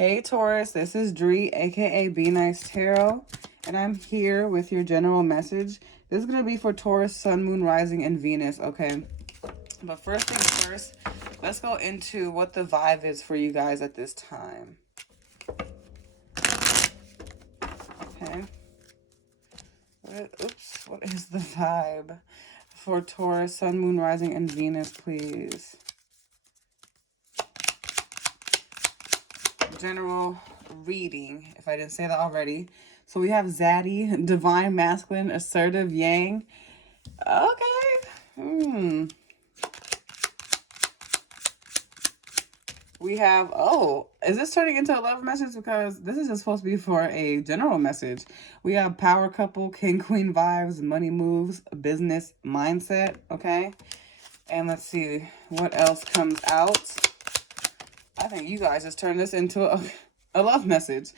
Hey Taurus, this is Dree, aka Be Nice Tarot, and I'm here with your general message. This is going to be for Taurus, Sun, Moon, Rising, and Venus, okay? But first things first, let's go into what the vibe is for you guys at this time. Okay. What is the vibe for Taurus, Sun, Moon, Rising, and Venus, please? General reading, if I didn't say that already. So we have Zaddy, Divine Masculine, Assertive Yang. Okay. We have, is this turning into a love message? Because this is just supposed to be for a general message. We have Power Couple, King, Queen vibes, money moves, business mindset, okay? And let's see what else comes out. I think you guys just turned this into a love message.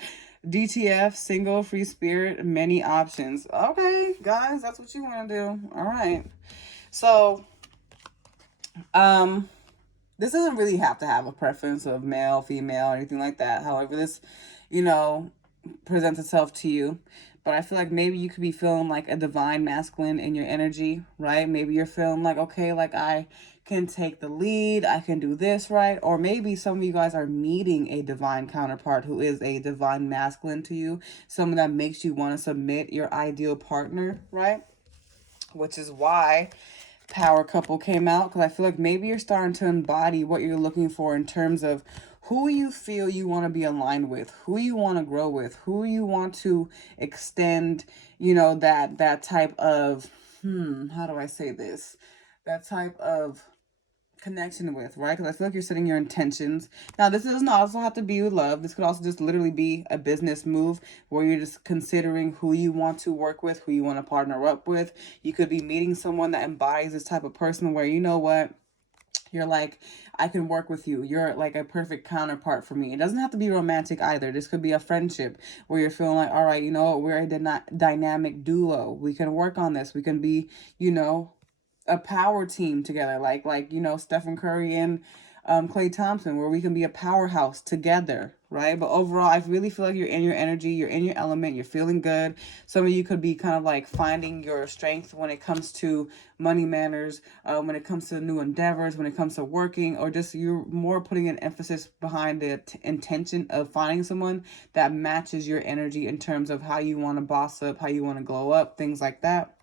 DTF, single, free spirit, many options. Okay, guys, that's what you want to do. All right. So, this doesn't really have to have a preference of male, female, or anything like that. However, this, presents itself to you. But I feel like maybe you could be feeling like a divine masculine in your energy, right? Maybe you're feeling like, okay, like I can take the lead, I can do this, right? Or maybe some of you guys are meeting a divine counterpart who is a divine masculine to you, someone that makes you want to submit, your ideal partner, right? Which is why Power Couple came out, because I feel like maybe you're starting to embody what you're looking for in terms of who you feel you want to be aligned with, who you want to grow with, who you want to extend, that type of, how do I say this? That type of connection with, right? Because I feel like you're setting your intentions. Now, this doesn't also have to be with love. This could also just literally be a business move where you're just considering who you want to work with, who you want to partner up with. You could be meeting someone that embodies this type of person where, you know what, you're like, I can work with you. You're like a perfect counterpart for me. It doesn't have to be romantic either. This could be a friendship where you're feeling like, all right, we're a dynamic duo. We can work on this. We can be, a power team together, like Stephen Curry and Klay Thompson, where we can be a powerhouse together, right? But overall, I really feel like you're in your energy, you're in your element, you're feeling good. Some of you could be kind of like finding your strength when it comes to money manners, when it comes to new endeavors, when it comes to working, or just you're more putting an emphasis behind the intention of finding someone that matches your energy in terms of how you want to boss up, how you want to glow up, things like that.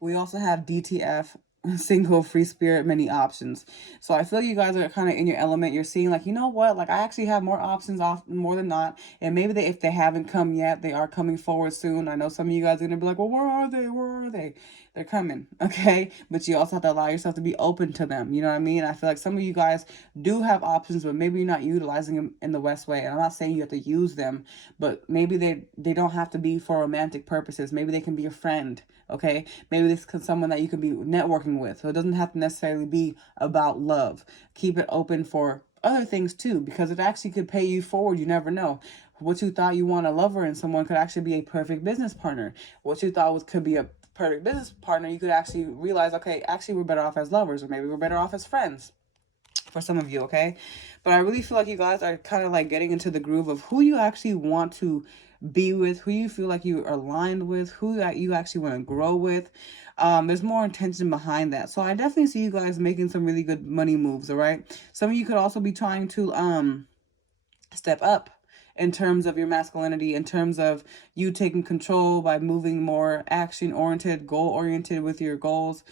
We also have DTF, single, free spirit, many options. So I feel you guys are kind of in your element. You're seeing like, you know what? Like I actually have more options more than not. And maybe if they haven't come yet, they are coming forward soon. I know some of you guys are going to be like, well, where are they? Where are they? They're coming, okay? But you also have to allow yourself to be open to them. You know what I mean? I feel like some of you guys do have options, but maybe you're not utilizing them in the best way. And I'm not saying you have to use them, but maybe they don't have to be for romantic purposes. Maybe they can be a friend, okay? Maybe this is someone that you can be networking with. So it doesn't have to necessarily be about love. Keep it open for other things too, because it actually could pay you forward. You never know. What you thought you want a lover in someone could actually be a perfect business partner. What you thought could be a perfect business partner, you could actually realize, okay, actually we're better off as lovers, or maybe we're better off as friends for some of you, okay? But I really feel like you guys are kind of like getting into the groove of who you actually want to be with, who you feel like you are aligned with, who that you actually want to grow with. There's more intention behind that. So I definitely see you guys making some really good money moves, all right? Some of you could also be trying to step up in terms of your masculinity, in terms of you taking control by moving more action-oriented, goal-oriented with your goals.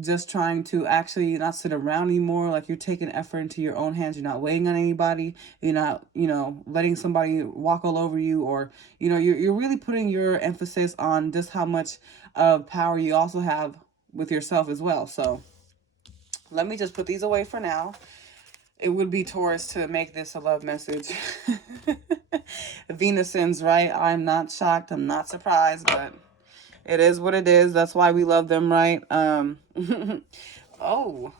Just trying to actually not sit around anymore. Like you're taking effort into your own hands. You're not waiting on anybody. You're not, letting somebody walk all over you, or, you're really putting your emphasis on just how much power you also have with yourself as well. So let me just put these away for now. It would be Taurus to make this a love message. Venusins, right? I'm not shocked. I'm not surprised, but it is what it is. That's why we love them, right? Oh,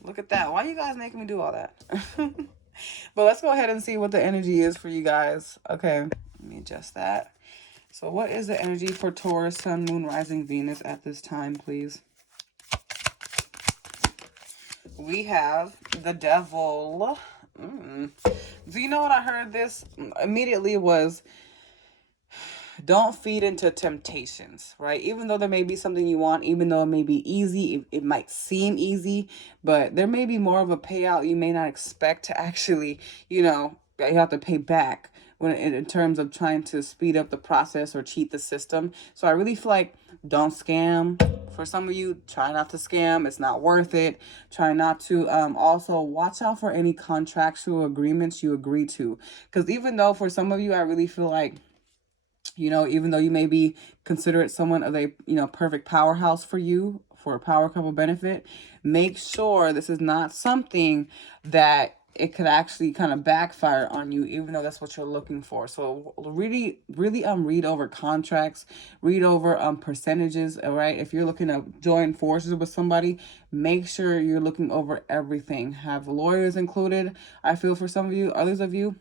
look at that. Why are you guys making me do all that? But let's go ahead and see what the energy is for you guys. Okay, let me adjust that. So what is the energy for Taurus, Sun, Moon, Rising, Venus at this time, please? We have the Devil, Mm. Do you know what I heard this immediately was, don't feed into temptations, right? Even though there may be something you want, even though it may be easy, it might seem easy, but there may be more of a payout you may not expect to actually, that you have to pay back when in terms of trying to speed up the process or cheat the system. So I really feel like, don't scam. For some of you, try not to scam. It's not worth it. Try not to. Also, watch out for any contractual agreements you agree to, because even though for some of you, I really feel like, even though you may be considered someone of a, perfect powerhouse for you, for a power couple benefit, make sure this is not something that it could actually kind of backfire on you, even though that's what you're looking for. So really, really, read over contracts, read over percentages. All right, if you're looking to join forces with somebody, make sure you're looking over everything. Have lawyers included. I feel for some of you, others of you,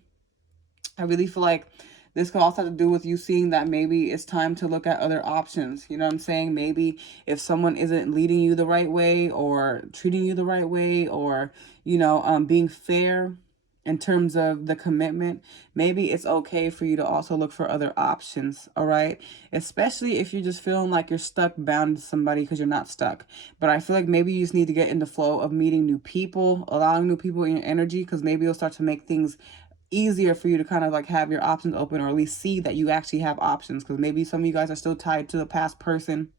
I really feel like this could also have to do with you seeing that maybe it's time to look at other options. You know what I'm saying? Maybe if someone isn't leading you the right way or treating you the right way, or, being fair in terms of the commitment, maybe it's okay for you to also look for other options. All right. Especially if you're just feeling like you're stuck bound to somebody, because you're not stuck. But I feel like maybe you just need to get in the flow of meeting new people, allowing new people in your energy, because maybe it'll start to make things easier for you to kind of like have your options open, or at least see that you actually have options, because maybe some of you guys are still tied to the past person.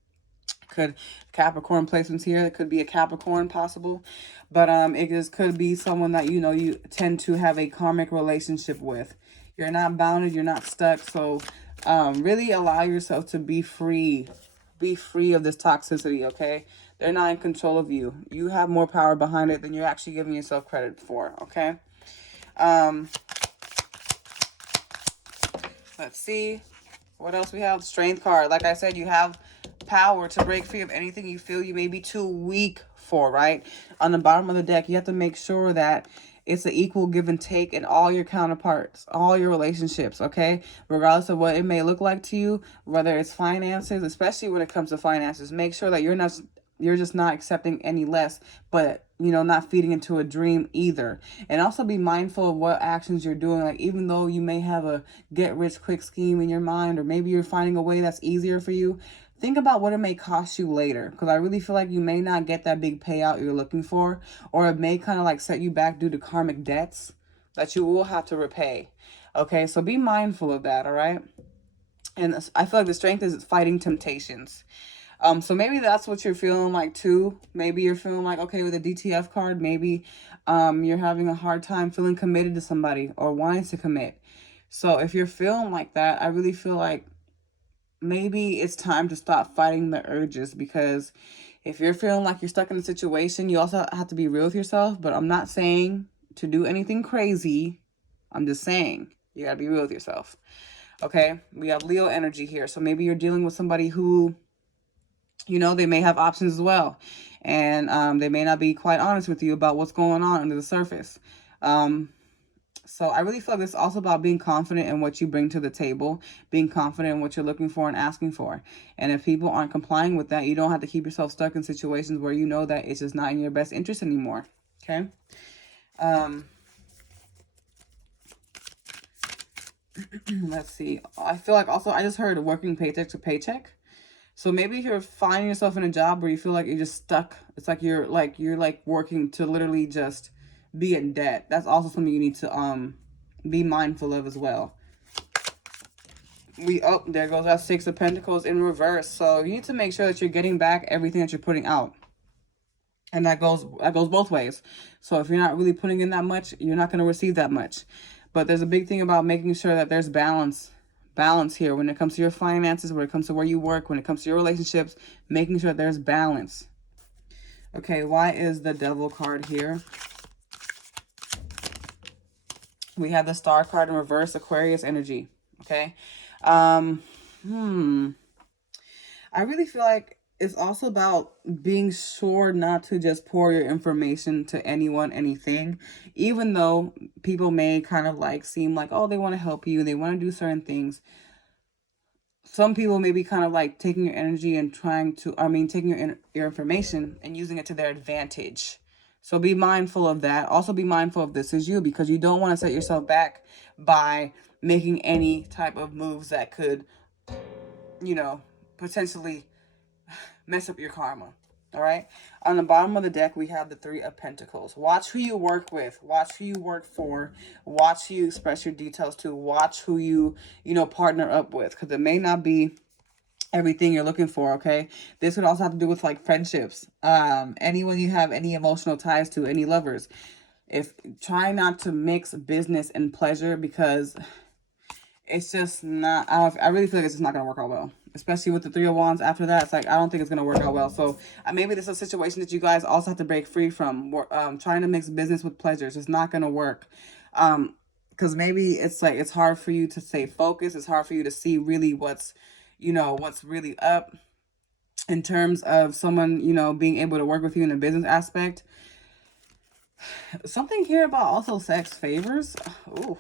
Could Capricorn placements here, it could be a Capricorn possible, but it just could be someone that you tend to have a karmic relationship with. You're not bounded, you're not stuck. So really allow yourself to be free of this toxicity. Okay, they're not in control of you. You have more power behind it than you're actually giving yourself credit for. Okay. um Let's see what else we have. Strength card. Like I said, you have power to break free of anything you feel you may be too weak for, right? On the bottom of the deck, you have to make sure that it's an equal give and take in all your counterparts, all your relationships, okay? Regardless of what it may look like to you, whether it's finances, especially when it comes to finances, make sure that you're just not accepting any less, but not feeding into a dream either. And also be mindful of what actions you're doing. Like, even though you may have a get rich quick scheme in your mind, or maybe you're finding a way that's easier for you, think about what it may cost you later, because I really feel like you may not get that big payout you're looking for, or it may kind of like set you back due to karmic debts that you will have to repay. Okay, so be mindful of that. All right. And I feel like the strength is fighting temptations. So maybe that's what you're feeling like too. Maybe you're feeling like, okay, with a DTF card, maybe you're having a hard time feeling committed to somebody or wanting to commit. So if you're feeling like that, I really feel like maybe it's time to stop fighting the urges, because if you're feeling like you're stuck in a situation, you also have to be real with yourself. But I'm not saying to do anything crazy. I'm just saying you gotta be real with yourself. Okay, we have Leo energy here. So maybe you're dealing with somebody who, they may have options as well. And they may not be quite honest with you about what's going on under the surface. So I really feel like it's also about being confident in what you bring to the table, being confident in what you're looking for and asking for. And if people aren't complying with that, you don't have to keep yourself stuck in situations where you know that it's just not in your best interest anymore. Okay. Let's see. I feel like also I just heard working paycheck to paycheck. So maybe if you're finding yourself in a job where you feel like you're just stuck, it's like you're working to literally just be in debt. That's also something you need to be mindful of as well. There goes that Six of Pentacles in reverse. So you need to make sure that you're getting back everything that you're putting out. And that goes both ways. So if you're not really putting in that much, you're not going to receive that much. But there's a big thing about making sure that there's balance here when it comes to your finances, when it comes to where you work, when it comes to your relationships, making sure there's balance. Okay, why is the Devil card here? We have the Star card in reverse, Aquarius energy. Okay. I really feel like it's also about being sure not to just pour your information to anyone, anything, even though people may kind of like seem like, oh, they want to help you, they want to do certain things. Some people may be kind of like taking your energy and taking your information and using it to their advantage. So be mindful of that. Also be mindful of this is you, because you don't want to set yourself back by making any type of moves that could, you know, potentially mess up your karma. All right. On the bottom of the deck, we have the Three of Pentacles. Watch who you work with. Watch who you work for. Watch who you express your details to. Watch who you partner up with, because it may not be everything you're looking for. Okay. This could also have to do with like friendships. Anyone you have any emotional ties to, any lovers. If try not to mix business and pleasure, because it's just not, I really feel like it's just not going to work out well. Especially with the Three of Wands after that. It's like, I don't think it's going to work out well. So maybe this is a situation that you guys also have to break free from. Trying to mix business with pleasures. It's not going to work. Because maybe it's like, it's hard for you to stay focused. It's hard for you to see really what's really up in terms of someone, being able to work with you in a business aspect. Something here about also sex favors. Ooh.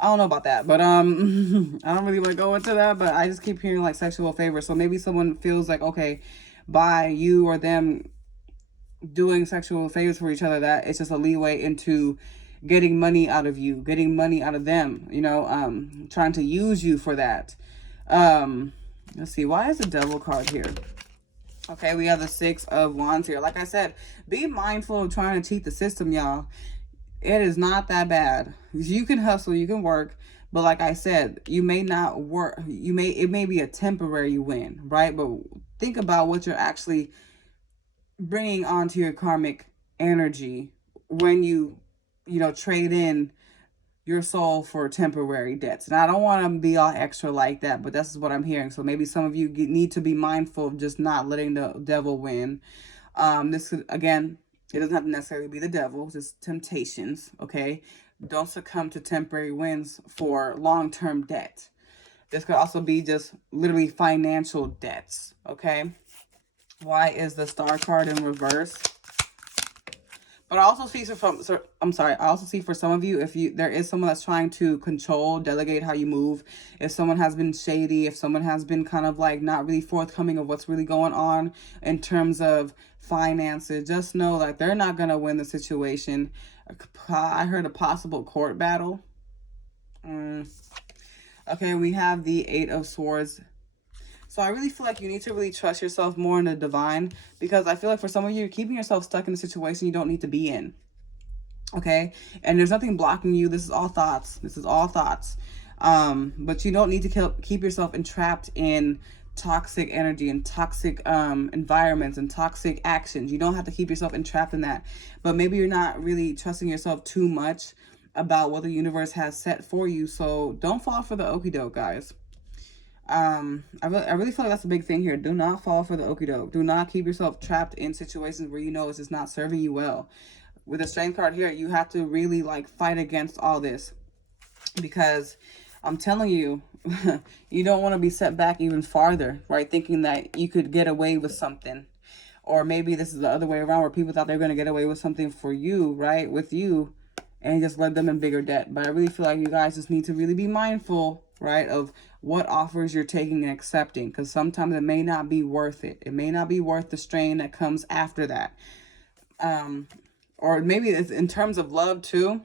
I don't know about that, but I don't really want to go into that, but I just keep hearing like sexual favors. So maybe someone feels like, okay, by you or them doing sexual favors for each other, that it's just a leeway into getting money out of you, getting money out of them, trying to use you for that. Let's see, why is the Devil card here? Okay, we have the Six of Wands here. Like I said, be mindful of trying to cheat the system, y'all. It is not that bad. You can hustle, you can work, but like I said, you may not work. It may be a temporary win, right? But think about what you're actually bringing onto your karmic energy when you trade in your soul for temporary debts. And I don't want to be all extra like that, but this is what I'm hearing. So maybe some of you need to be mindful of just not letting the devil win. This could, again, it doesn't have to necessarily be the devil, just temptations, okay? Don't succumb to temporary wins for long-term debt. This could also be just literally financial debts, okay? Why is the Star card in reverse? But I also see I also see for some of you, if there is someone that's trying to control, delegate how you move, if someone has been shady, if someone has been kind of like not really forthcoming of what's really going on in terms of finances, just know that they're not going to win the situation. I heard a possible court battle. Okay, we have the Eight of Swords. So I really feel like you need to really trust yourself more in the divine, because I feel like for some of you, you're keeping yourself stuck in a situation you don't need to be in. Okay? And there's nothing blocking you. This is all thoughts. This is all thoughts. But you don't need to keep yourself entrapped in toxic energy and toxic environments and toxic actions. You don't have to keep yourself entrapped in that. But maybe you're not really trusting yourself too much about what the universe has set for you. So don't fall for the okie doke, guys. I really feel like that's a big thing here. Do not fall for the okie doke. Do not keep yourself trapped in situations where you know it's just not serving you well. With the Strength card here, you have to really like fight against all this, because I'm telling you, you don't want to be set back even farther, right? Thinking that you could get away with something. Or maybe this is the other way around, where people thought they were going to get away with something for you, right? With you, and just led them in bigger debt. But I really feel like you guys just need to really be mindful, right, of what offers you're taking and accepting, because sometimes it may not be worth it. It may not be worth the strain that comes after that. Or maybe it's in terms of love too.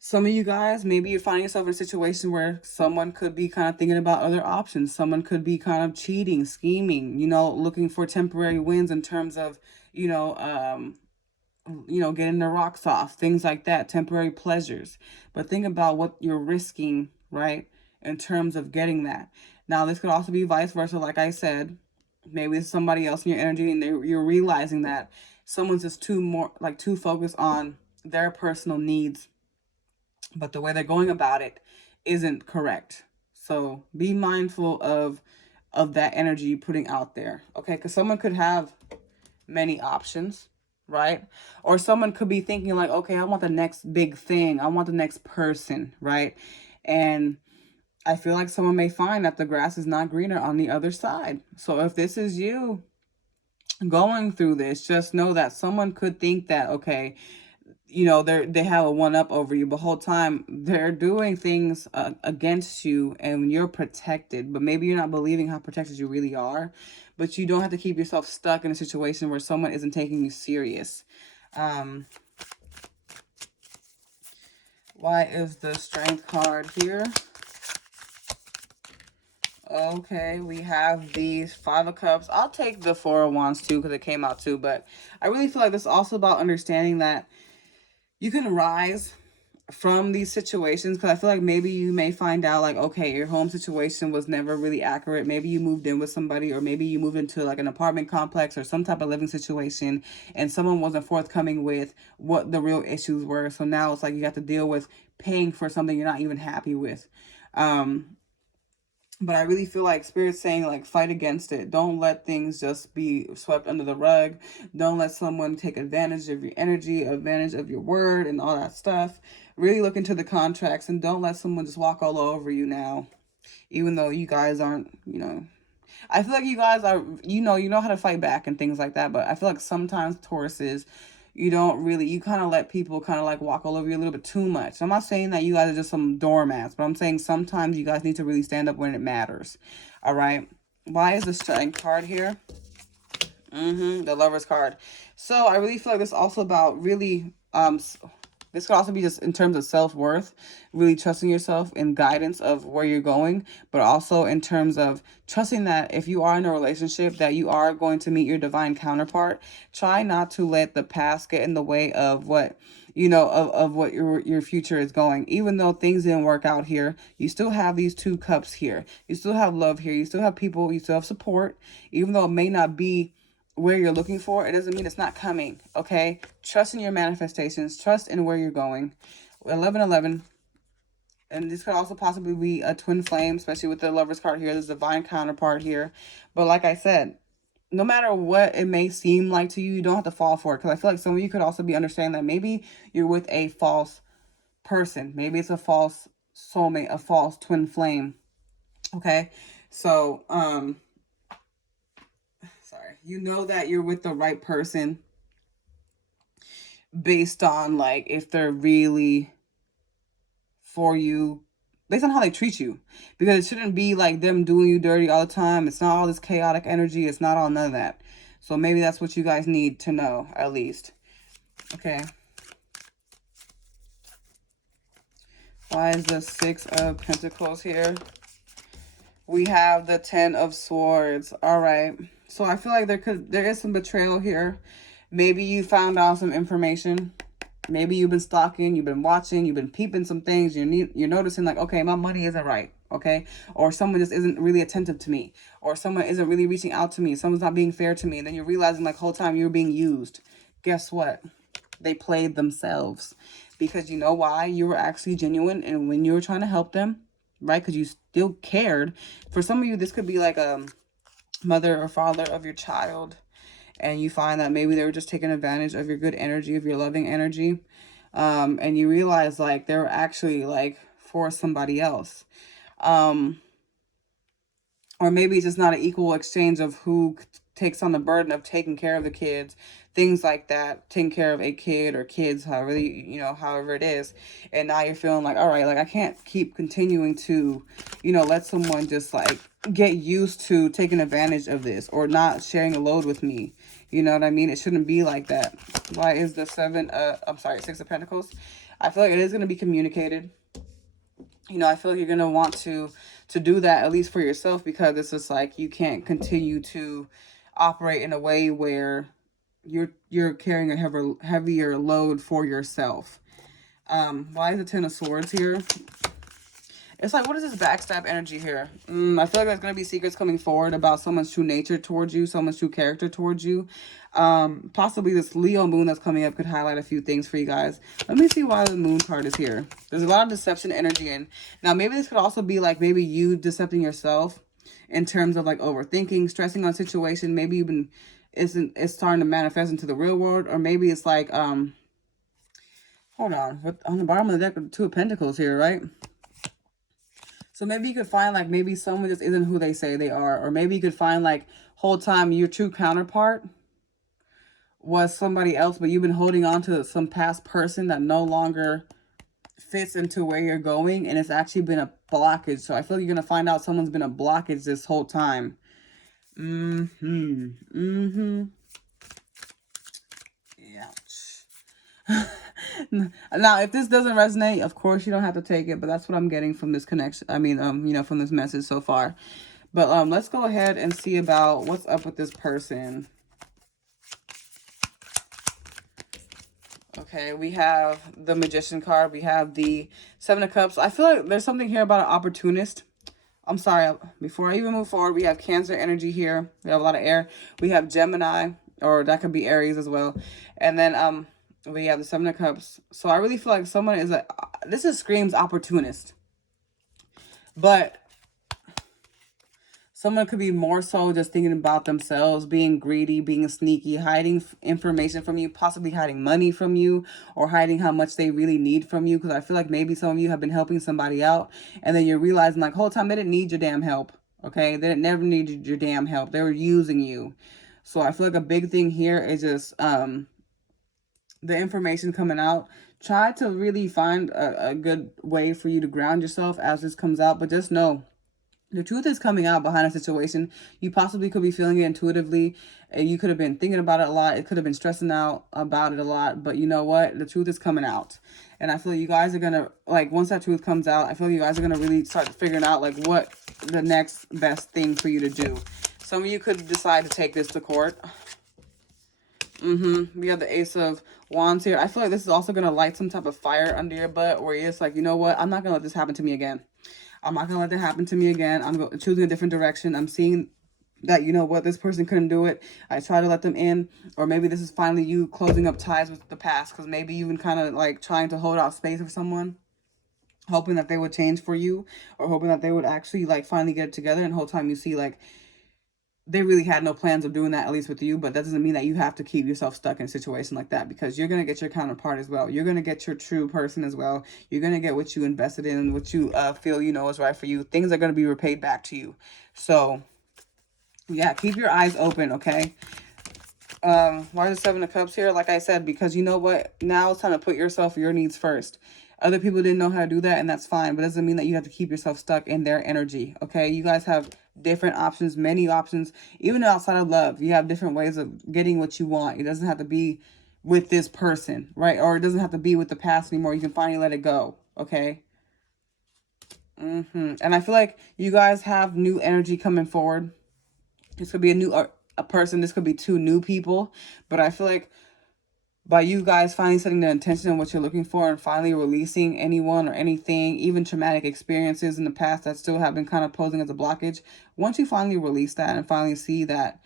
Some of you guys, maybe you're finding yourself in a situation where someone could be kind of thinking about other options. Someone could be kind of cheating, scheming, looking for temporary wins in terms of, getting the rocks off, things like that, temporary pleasures. But think about what you're risking, right, in terms of getting that. Now, this could also be vice versa, like I said. Maybe it's somebody else in your energy, and you're realizing that someone's just too focused on their personal needs, but the way they're going about it isn't correct. So be mindful of that energy you're putting out there, okay? Because someone could have many options, right? Or someone could be thinking like, okay, I want the next big thing. I want the next person, right? And I feel like someone may find that the grass is not greener on the other side. So if this is you going through this, just know that someone could think that, okay, you know, they have a one up over you, but whole time they're doing things against you, and you're protected, but maybe you're not believing how protected you really are. But you don't have to keep yourself stuck in a situation where someone isn't taking you serious. Why is the Strength card here? Okay, we have these Five of Cups. I'll take the Four of Wands too because it came out too, but I really feel like this is also about understanding that you can rise from these situations, because I feel like maybe you may find out like, okay, your home situation was never really accurate. Maybe you moved in with somebody, or maybe you moved into like an apartment complex or some type of living situation, and someone wasn't forthcoming with what the real issues were. So now it's like you have to deal with paying for something you're not even happy with. But I really feel like Spirit's saying, like, fight against it. Don't let things just be swept under the rug. Don't let someone take advantage of your energy, advantage of your word, and all that stuff. Really look into the contracts, and don't let someone just walk all over you now. Even though you guys aren't, you know. I feel like you guys are, you know how to fight back and things like that. But I feel like sometimes Tauruses, you don't really, you kind of let people kind of like walk all over you a little bit too much. I'm not saying that you guys are just some doormats, but I'm saying sometimes you guys need to really stand up when it matters. All right. Why is the Strength card here? The Lover's card. So I really feel like this is also about really, this could also be just in terms of self-worth, really trusting yourself and guidance of where you're going, but also in terms of trusting that if you are in a relationship that you are going to meet your divine counterpart. Try not to let the past get in the way of what, you know, of what your future is going. Even though things didn't work out here, you still have these two cups here. You still have love here. You still have people. You still have support. Even though it may not be where you're looking for, it doesn't mean it's not coming. Okay, trust in your manifestations, trust in where you're going. 1111, and this could also possibly be a twin flame, especially with the Lover's card here. There's a divine counterpart here, but like I said, no matter what it may seem like to you, you don't have to fall for it, because I feel like some of you could also be understanding that maybe you're with a false person. Maybe it's a false soulmate, a false twin flame. Okay, so sorry, you know that you're with the right person based on like if they're really for you, based on how they treat you, because it shouldn't be like them doing you dirty all the time. It's not all this chaotic energy. It's not all none of that. So maybe that's what you guys need to know, at least. Okay, why is the Six of Pentacles here? We have the Ten of Swords. All right, so I feel like there is some betrayal here. Maybe you found out some information. Maybe you've been stalking, you've been watching, you've been peeping some things. You're noticing like, okay, my money isn't right, okay? Or someone just isn't really attentive to me. Or someone isn't really reaching out to me. Someone's not being fair to me. And then you're realizing like whole time you're being used. Guess what? They played themselves. Because you know why? You were actually genuine, and when you were trying to help them, right? Because you still cared. For some of you, this could be like a mother or father of your child, and you find that maybe they were just taking advantage of your good energy, of your loving energy, and you realize like they were actually like for somebody else, or maybe it's just not an equal exchange of who takes on the burden of taking care of the kids, things like that, taking care of a kid or kids, however however it is. And now you're feeling like, all right, like I can't keep continuing to, let someone just like get used to taking advantage of this or not sharing a load with me. You know what I mean? It shouldn't be like that. Why is the Six of Pentacles? I feel like it is going to be communicated. I feel like you're going to want to do that, at least for yourself, because it's just like you can't continue to operate in a way where you're carrying a heavier load for yourself. Why is the Ten of Swords here? It's like, what is this backstab energy here? I feel like there's going to be secrets coming forward about someone's true nature towards you, someone's true character towards you. Possibly this Leo moon that's coming up could highlight a few things for you guys. Let me see why the moon card is here. There's a lot of deception energy in. Now, maybe this could also be like maybe you decepting yourself in terms of like overthinking, stressing on a situation. Maybe it's starting to manifest into the real world, or maybe it's like, hold on the bottom of the deck, Two of Pentacles here, right? So maybe you could find like maybe someone just isn't who they say they are. Or maybe you could find like whole time your true counterpart was somebody else, but you've been holding on to some past person that no longer fits into where you're going, and it's actually been a blockage. So I feel like you're gonna find out someone's been a blockage this whole time. Yeah. Now, if this doesn't resonate, of course you don't have to take it, but that's what I'm getting from this connection. I mean, from this message so far. But let's go ahead and see about what's up with this person. Okay, we have the Magician card. We have the Seven of Cups. I feel like there's something here about an opportunist. I'm sorry, before I even move forward, we have Cancer energy here. We have a lot of air. We have Gemini, or that could be Aries as well. And then we have the Seven of Cups. So I really feel like someone is screams opportunist. But someone could be more so just thinking about themselves, being greedy, being sneaky, hiding information from you, possibly hiding money from you, or hiding how much they really need from you. Because I feel like maybe some of you have been helping somebody out, and then you're realizing like, whole time they didn't need your damn help. Okay, they didn't never needed your damn help. They were using you. So I feel like a big thing here is just the information coming out. Try to really find a good way for you to ground yourself as this comes out, but just know the truth is coming out behind a situation. You possibly could be feeling it intuitively. You could have been thinking about it a lot. It could have been stressing out about it a lot. But you know what? The truth is coming out. And I feel like you guys are going to, like, once that truth comes out, I feel like you guys are going to really start figuring out, like, what the next best thing for you to do. Some of you could decide to take this to court. We have the Ace of Wands here. I feel like this is also going to light some type of fire under your butt where you're just like, you know what? I'm not going to let this happen to me again. I'm not going to let that happen to me again. I'm choosing a different direction. I'm seeing that, you know what, this person couldn't do it. I try to let them in. Or maybe this is finally you closing up ties with the past. Because maybe you've been kind of like trying to hold out space for someone, hoping that they would change for you. Or hoping that they would actually like finally get it together. And the whole time you see like they really had no plans of doing that, at least with you. But that doesn't mean that you have to keep yourself stuck in a situation like that, because you're going to get your counterpart as well. You're going to get your true person as well. You're going to get what you invested in, what you feel you know is right for you. Things are going to be repaid back to you. So, yeah, keep your eyes open, okay? Why is the Seven of Cups here? Like I said, because you know what? Now it's time to put your needs first. Other people didn't know how to do that, and that's fine. But it doesn't mean that you have to keep yourself stuck in their energy, okay? You guys have different options, many options. Even outside of love, you have different ways of getting what you want. It doesn't have to be with this person, right? Or it doesn't have to be with the past anymore. You can finally let it go, okay? And I feel like you guys have new energy coming forward. This could be a person. This could be two new people. But I feel like by you guys finally setting the intention on what you're looking for and finally releasing anyone or anything, even traumatic experiences in the past that still have been kind of posing as a blockage, once you finally release that and finally see that,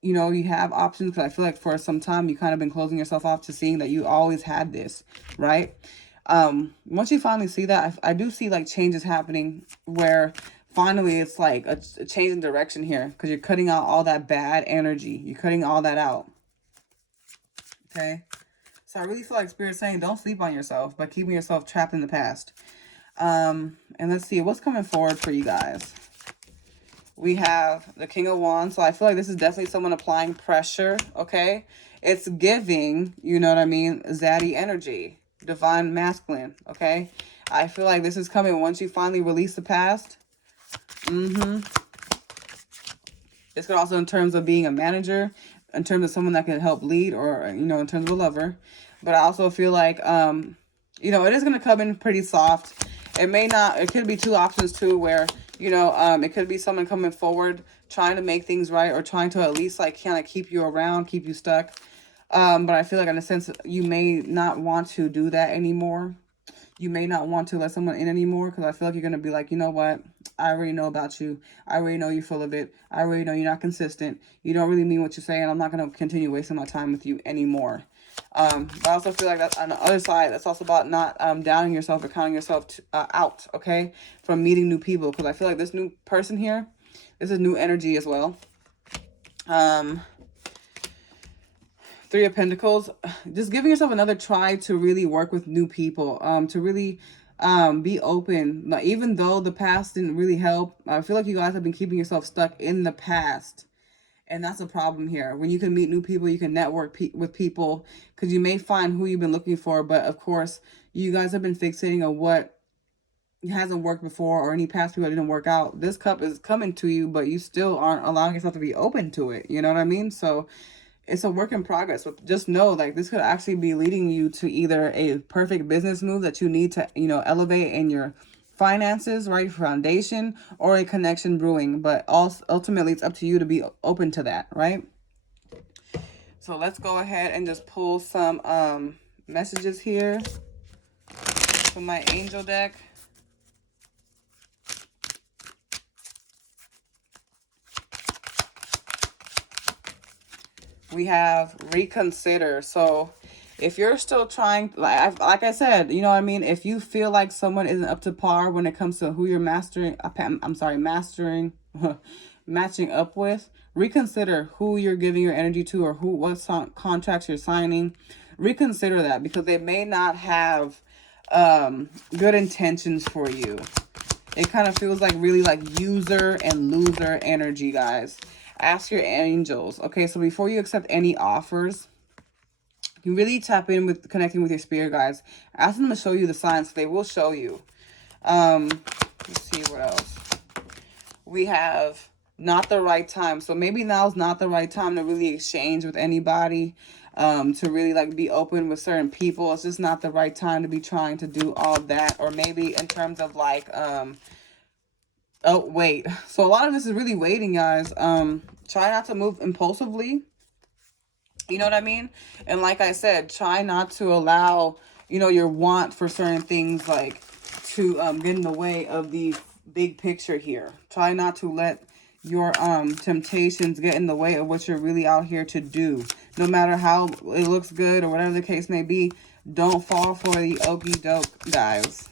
you know, you have options, because I feel like for some time you kind of been closing yourself off to seeing that you always had this, right? Once you finally see that, I do see like changes happening where finally it's like a change in direction here, because you're cutting out all that bad energy. You're cutting all that out. Okay? So I really feel like Spirit's saying don't sleep on yourself by keeping yourself trapped in the past. And let's see what's coming forward for you guys. We have the King of Wands. So I feel like this is definitely someone applying pressure, okay? It's giving, you know what I mean, zaddy energy, divine masculine, okay? I feel like this is coming once you finally release the past. It's good also in terms of being a manager, in terms of someone that can help lead, or, you know, in terms of a lover. But I also feel like, you know, it is going to come in pretty soft. It may not, it could be two options too, where, you know, it could be someone coming forward, trying to make things right, or trying to at least like kind of keep you around, keep you stuck. But I feel like in a sense, you may not want to do that anymore. You may not want to let someone in anymore, because I feel like you're going to be like, you know what? I already know about you. I already know you're full of it. I already know you're not consistent. You don't really mean what you're saying. I'm not going to continue wasting my time with you anymore. But I also feel like that's on the other side. That's also about not downing yourself or counting yourself out, okay, from meeting new people. Because I feel like this new person here, this is new energy as well. Three of Pentacles, just giving yourself another try to really work with new people, to really be open. Like, even though the past didn't really help, I feel like you guys have been keeping yourself stuck in the past. And that's a problem here. When you can meet new people, you can network with people, because you may find who you've been looking for. But of course, you guys have been fixating on what hasn't worked before, or any past people that didn't work out. This cup is coming to you, but you still aren't allowing yourself to be open to it. You know what I mean? So it's a work in progress. But just know, like, this could actually be leading you to either a perfect business move that you need to, elevate in your finances, right? Foundation, or a connection brewing. But also, ultimately, it's up to you to be open to that, right? So let's go ahead and just pull some messages here from my angel deck. We have reconsider. So if you're still trying, like I said, you know what I mean? If you feel like someone isn't up to par when it comes to who you're mastering, matching up with, reconsider who you're giving your energy to, or what contracts you're signing. Reconsider that, because they may not have good intentions for you. It kind of feels like really like user and loser energy, guys. Ask your angels. Okay, so before you accept any offers, you really tap in with connecting with your spirit guides. Ask them to show you the signs. They will show you. Let's see what else. We have not the right time. So maybe now's not the right time to really exchange with anybody, to really like be open with certain people. It's just not the right time to be trying to do all that. Or maybe in terms of like, oh, wait. So a lot of this is really waiting, guys. Try not to move impulsively. You know what I mean? And like I said, try not to allow, your want for certain things like to get in the way of the big picture here. Try not to let your temptations get in the way of what you're really out here to do. No matter how it looks good or whatever the case may be, don't fall for the okie doke, guys.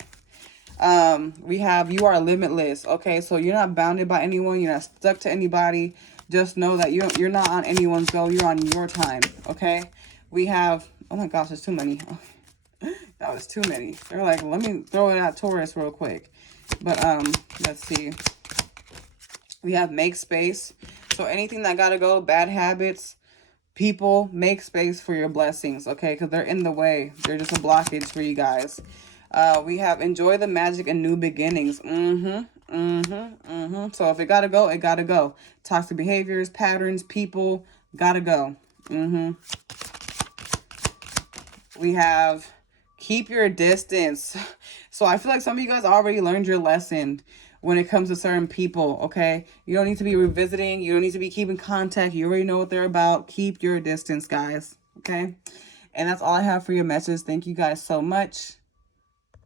We have you are limitless. Okay, so you're not bounded by anyone. You're not stuck to anybody. Just know that you're not on anyone's go. You're on your time. Okay. We have, oh my gosh, there's too many. That was too many. They're like, let me throw it at Taurus real quick. But let's see. We have make space. So anything that gotta go, bad habits, people, make space for your blessings. Okay, because they're in the way. They're just a blockage for you guys. We have enjoy the magic and new beginnings. So if it gotta go, it gotta go. Toxic behaviors, patterns, people, gotta go. We have keep your distance. So I feel like some of you guys already learned your lesson when it comes to certain people, okay? You don't need to be revisiting. You don't need to be keeping contact. You already know what they're about. Keep your distance, guys, okay? And that's all I have for your message. Thank you guys so much.